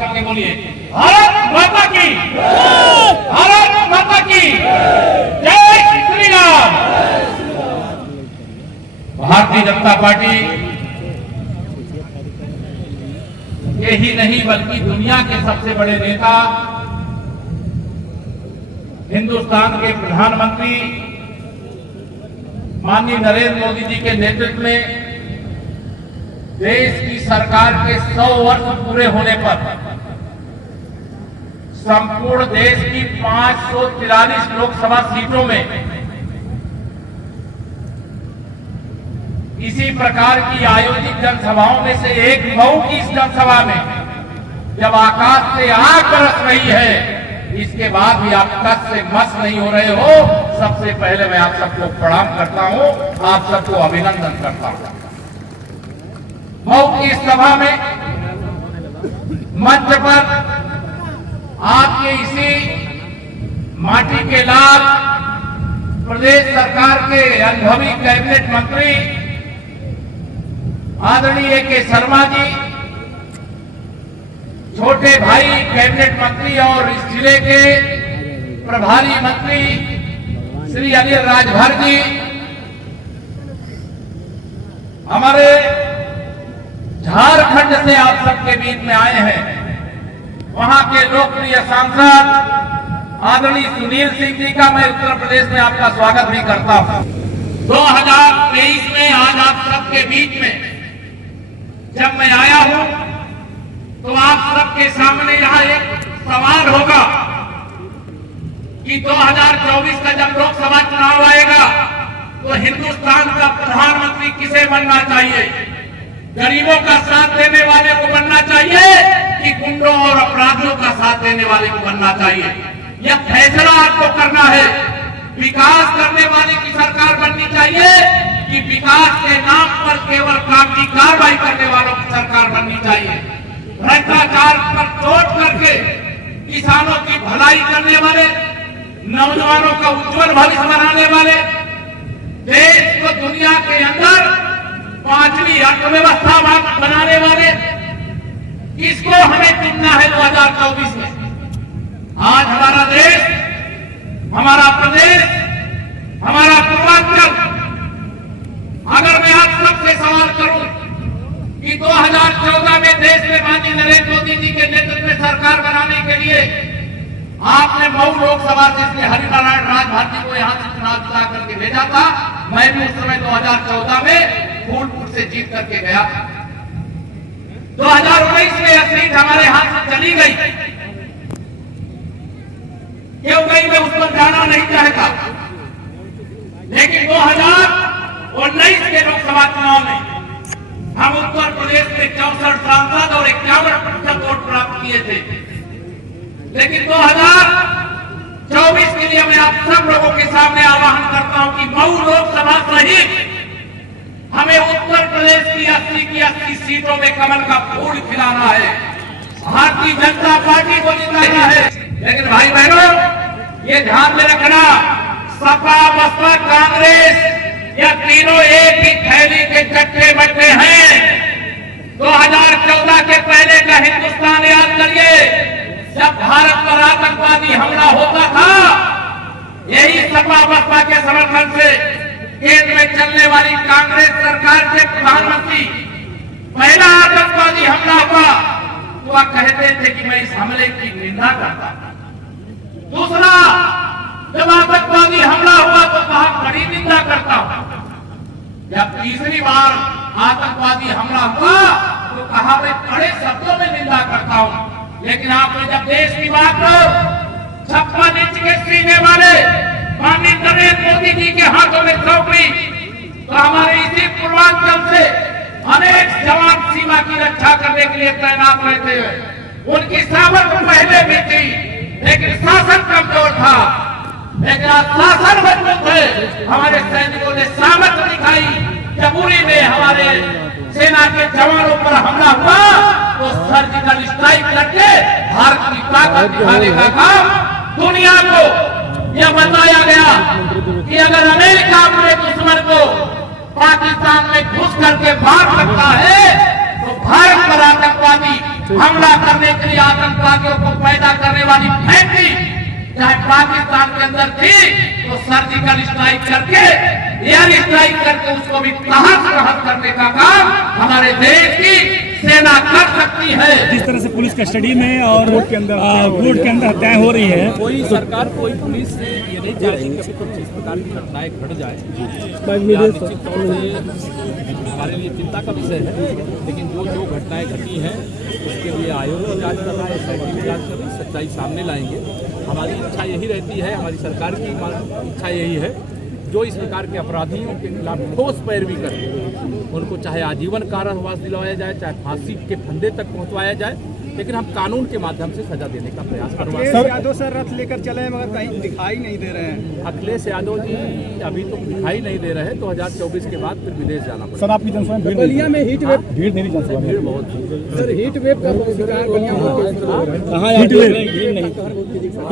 करके बोलिए, भारत माता की, भारत माता की जय श्री राम। भारतीय जनता पार्टी ये ही नहीं बल्कि दुनिया के सबसे बड़े नेता, हिंदुस्तान के प्रधानमंत्री माननीय नरेंद्र मोदी जी के नेतृत्व में देश की सरकार के 100 वर्ष पूरे होने पर संपूर्ण देश की 543 लोकसभा सीटों में इसी प्रकार की आयोजित जनसभाओं में से एक मऊ की इस जनसभा में जब आकाश से आग बरस रही है, इसके बाद भी आप कस से मस नहीं हो रहे हो। सबसे पहले मैं आप सबको प्रणाम करता हूं, आप सबको अभिनंदन करता हूं। मऊ की इस सभा में मंच पर आपके इसी माटी के लाल प्रदेश सरकार के अनुभवी कैबिनेट मंत्री आदरणीय के शर्मा जी, छोटे भाई कैबिनेट मंत्री और इस जिले के प्रभारी मंत्री श्री अनिल राजभर जी, हमारे झारखंड से आप सबके बीच में आए हैं, वहां के लोकप्रिय सांसद आदरणीय सुनील सिंह जी का मैं उत्तर प्रदेश में आपका स्वागत भी करता हूं। 2023 में आज आप सबके बीच में जब मैं आया हूं तो आप सबके सामने यहां एक सवाल होगा कि 2024 का जब लोकसभा चुनाव आएगा तो हिंदुस्तान का प्रधानमंत्री किसे बनना चाहिए? गरीबों का साथ देने वाले को बनना चाहिए कि गुंडों और अपराधियों का साथ देने वाले को बनना चाहिए? यह फैसला आपको करना है। विकास करने वाले की सरकार बननी चाहिए कि विकास के नाम पर केवल काम की कार्रवाई करने वालों की सरकार बननी चाहिए? भ्रष्टाचार पर चोट करके किसानों की भलाई करने वाले, नौजवानों का उज्जवल भविष्य बनाने वाले, देश को दुनिया के अंदर 5वीं अर्थव्यवस्था बनाने वाले, किसको हमें चुनना है 2024 में? आज हमारा देश, हमारा प्रदेश, हमारा पूर्वांचल, अगर मैं आप सबसे सवाल करूं कि 2014 में देश में माननीय नरेंद्र मोदी जी के नेतृत्व में सरकार बनाने के लिए आपने मऊ लोकसभा से श्री हरिनारायण राजभर जी को यहां से चुनाव जिता करके भेजा था। मैं भी उस समय 2014 में फूलपुर से जीत करके गया था। 2019 में यह सीट हमारे हाथ से चली गई। क्यों गई मैं उस पर जाना नहीं चाहता, लेकिन 2019 के लोकसभा चुनाव में हम उत्तर प्रदेश में 64 सांसद और 51% वोट प्राप्त किए थे। लेकिन 2024 के लिए मैं आप सब लोगों के सामने आह्वान करता हूं कि मऊ लोकसभा सहित हमें उत्तर प्रदेश की 80 की 80 सीटों में कमल का फूल खिलाना है, भारतीय जनता पार्टी को जिताना है। लेकिन भाई बहनों, ये ध्यान में रखना, सपा बसपा कांग्रेस या तीनों एक ही थैली के चट्टे बट्टे हैं। 2014 के पहले का हिंदुस्तान याद करिए, जब भारत पर आतंकवादी हमला होता था, यही सपा बसपा के समर्थन से केंद्र में चलने वाली कांग्रेस सरकार के प्रधानमंत्री पहला आतंकवादी हमला हुआ तो वह कहते थे कि मैं इस हमले की निंदा करता। दूसरा, जब आतंकवादी हमला हुआ तो कहा बड़ी निंदा करता हूं। जब तीसरी बार आतंकवादी हमला हुआ तो कहा मैं बड़े शब्दों में निंदा करता हूं। लेकिन आपने जब देश की बात करो, 56 इंच के सीने वाले माननीय नरेंद्र मोदी जी के हाथों में सौंपी तो हमारे इसी पूर्वांचल से अनेक जवान सीमा की रक्षा करने के लिए तैनात रहते हुए उनकी सामर्थ्य पहले भी थी, लेकिन शासन कमजोर था। लेकिन आज शासन मजबूत है, हमारे सैनिकों ने सामर्थ्य दिखाई। जमुई में हमारे सेना के जवानों पर हमला हुआ तो सर्जिकल स्ट्राइक करके भारत की ताकत दिखाने का काम दुनिया को यह बताया गया कि अगर अमेरिका अपने दुश्मन को पाकिस्तान में घुस करके मार सकता है तो भारत पर आतंकवादी हमला करने के लिए आतंकवादियों को पैदा करने वाली फैक्ट्री चाहे पाकिस्तान के अंदर थी तो सर्जिकल स्ट्राइक करके एयर स्ट्राइक करके उसको भी तहस-नहस करने का काम हमारे देश की सेना कर सकती है। जिस तरह से पुलिस कस्टडी में और कोर्ट के अंदर हत्याएं हो रही है, कोई सरकार कोई पुलिस ये नहीं चाहती कि कुछ इस प्रकार की घटनाएं घट जाए। निश्चित तौर से हमारे लिए चिंता का विषय है, लेकिन जो घटनाएं घटी हैं उसके लिए आयोग की जांच कर रहा है, SIT की जांच कर रही है, सच्चाई सामने लाएंगे। हमारी इच्छा यही रहती है, हमारी सरकार की इच्छा यही है, जो इस प्रकार के अपराधियों के खिलाफ ठोस पैरवी करे उनको चाहे आजीवन कारावास दिलवाया जाए, चाहे फांसी के फंदे तक पहुंचवाया जाए, लेकिन हम कानून के माध्यम से सजा देने का प्रयास करवाएं। अखिलेश यादव सर रथ लेकर चले मगर कहीं दिखाई नहीं दे रहे हैं। अखिलेश यादव जी अभी तो दिखाई नहीं दे रहे, 2024 के बाद फिर विदेश जाना पड़ेगा। सर आपकी जनसभा में बलिया में हीट वेव भीड़ नहीं जनसभा में, भीड़ बहुत थी। सर हीट वेव का शिकार बलिया कहाँ हीट वेव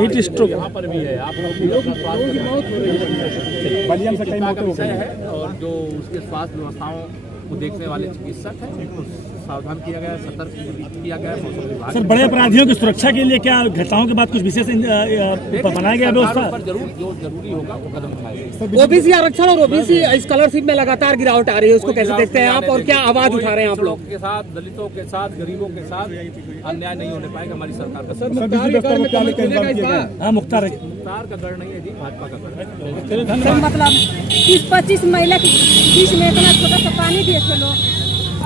हीट स्ट्रोक यहाँ पर भी है। आप लोगों की स्वास्थ्य की मौत हो रही है, बलिया में कई मौतें हो गई है, और जो उसके स्वास्थ्य व्यवस्थाओं को देखने वाले चिकित्सक हैं उनको सावधान किया गया है, सतर्क किया गया है। मौसम विभाग सर बड़े अपराधियों की सुरक्षा के लिए क्या घटनाओं के बाद कुछ विशेष बनाया गया व्यवस्था? पर जरूर जो जरूरी होगा वो कदम उठाएंगे। ओबीसी आरक्षण और ओबीसी स्कॉलरशिप में लगातार गिरावट आ रही है, उसको कैसे देखते हैं आप और क्या आवाज उठा रहे हैं आप लोग? के साथ, दलितों के साथ, गरीबों के साथ अन्याय नहीं होने पाएगा। हमारी सरकार का मुख्तार सरकार का गढ़ नहीं है जी, भाजपा का गढ़ है। मतलब 20-25 महिला के बीच में इतना छोटा सा पानी दिए थे लोग,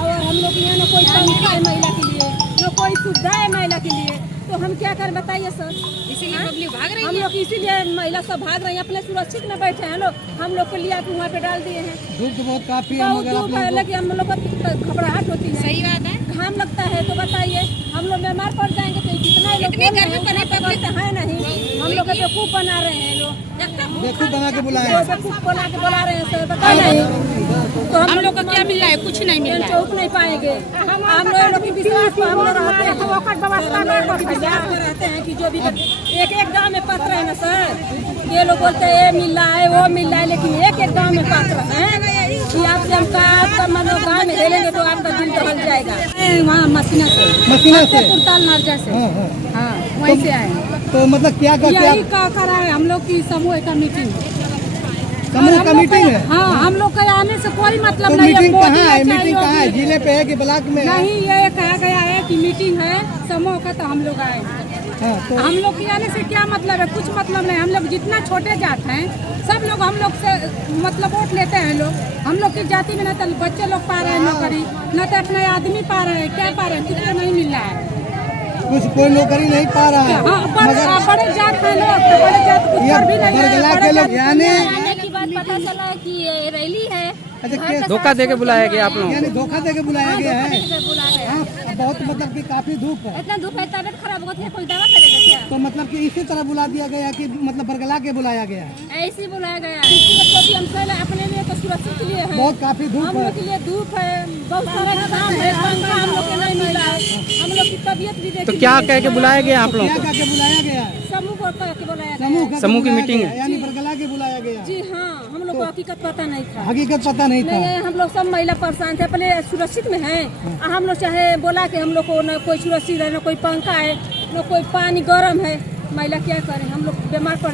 और हम लोग यहाँ न कोई पंखा है महिला के लिए, न कोई सुविधा है महिला के लिए, तो हम क्या करें बताइए सर? इसीलिए पब्लिक भाग रही है। हम लोग इसीलिए महिला सब भाग रही है, अपने सुरक्षित में बैठे हैं लोग, हम लोग के लिए आप वहाँ पे डाल दिए हैं। धूप तो बहुत काफी बहुत धूप है, लेकिन हम लोग को घबराहट होती है। सही बात है, घाम लगता है, तो बताइए हम लोग बीमार पड़ जाएंगे तो कितना लोग है नहीं, हम लोग को बेवकूफ बना रहे हैं, लोग बेवकूफ बना के बुलाए, बेवकूफ बना के बुला रहे हैं सर, बता नहीं तो हम लोग को क्या मिल रहा है? कुछ नहीं मिल रहा है, चौक नहीं पाएंगे। हम लोग की विश्वास पर हम लोग रहते हैं, रहते हैं कि जो भी एक गांव में पत्र है ना सर, ये लोग बोलते हैं ये मिल रहा है वो मिल रहा है, लेकिन एक गांव में पत्र है कि आपसे आपका मतलब गाँव में खेलेंगे तो आपका दिल दहल जाएगा। वहाँ मसीना से कुर्ताल नर्जा से, हाँ वहीं से आए। तो मतलब क्या यही करा है हम लोग की समूह का मीटिंग, समूह का मीटिंग है? हाँ, हम लोग के आने से कोई मतलब तो नहीं है। मीटिंग कहाँ है? मीटिंग कहाँ है? जिले पे है कि ब्लॉक में? नहीं, ये कहा गया है कि मीटिंग है समूह का, तो हम लोग आए। हाँ, तो हम लोग के आने से क्या मतलब है? कुछ मतलब नहीं। हम लोग जितना छोटे जात हैं सब लोग हम लोग से मतलब वोट लेते हैं लोग। हम लोग की जाति में न तो बच्चे लोग पा रहे हैं नौकरी, न तो अपने आदमी पा रहे हैं, क्या पा रहे हैं? कुछ तो नहीं मिल रहा है, कुछ कोई नौकरी नहीं पा रहा है। बड़े जात हैं लोग, तो बड़े जात कुछ कर भी नहीं है। यानी की बात पता चला है कि ये रैली है, अच्छा धोखा दे के बुलाया गया आप लोग? यानी धोखा दे के बुलाया गया है। हाँ, बहुत मतलब कि काफी धूप है, इतना धूप है, तबियत खराब होती है, कोई दवा करेगा क्या? तो मतलब कि इसी तरह बुला दिया गया कि मतलब बरगला के बुलाया गया है? ऐसे ही बुलाया गया है। मतलब कि हम पहले अपने लिए तो सुरक्षित के लिए है, बहुत काफी धूप हम है। लोग के लिए धूप है, बहुत सारा काम है, पंखा हम लोग को नहीं मिल रहा है, हम लोग की तबियत भी देखिए। तो क्या कह के बुलाया गया आप लोग? क्या कह के बुलाया गया? समूह को कह के बुलाया गया। समूह की मीटिंग है, यानी बरगला के बुलाया गया? जी हाँ, हम लोग को हकीकत पता नहीं था। हकीकत पता नहीं था? नहीं, हम लोग सब महिला परेशान थे, पहले सुरक्षित में हैं। हम लोग चाहे बोला कि हम लोग को न कोई सुरक्षित है, न कोई पंखा है, न कोई पानी गर्म है, महिला क्या करें? हम लोग बीमार पड़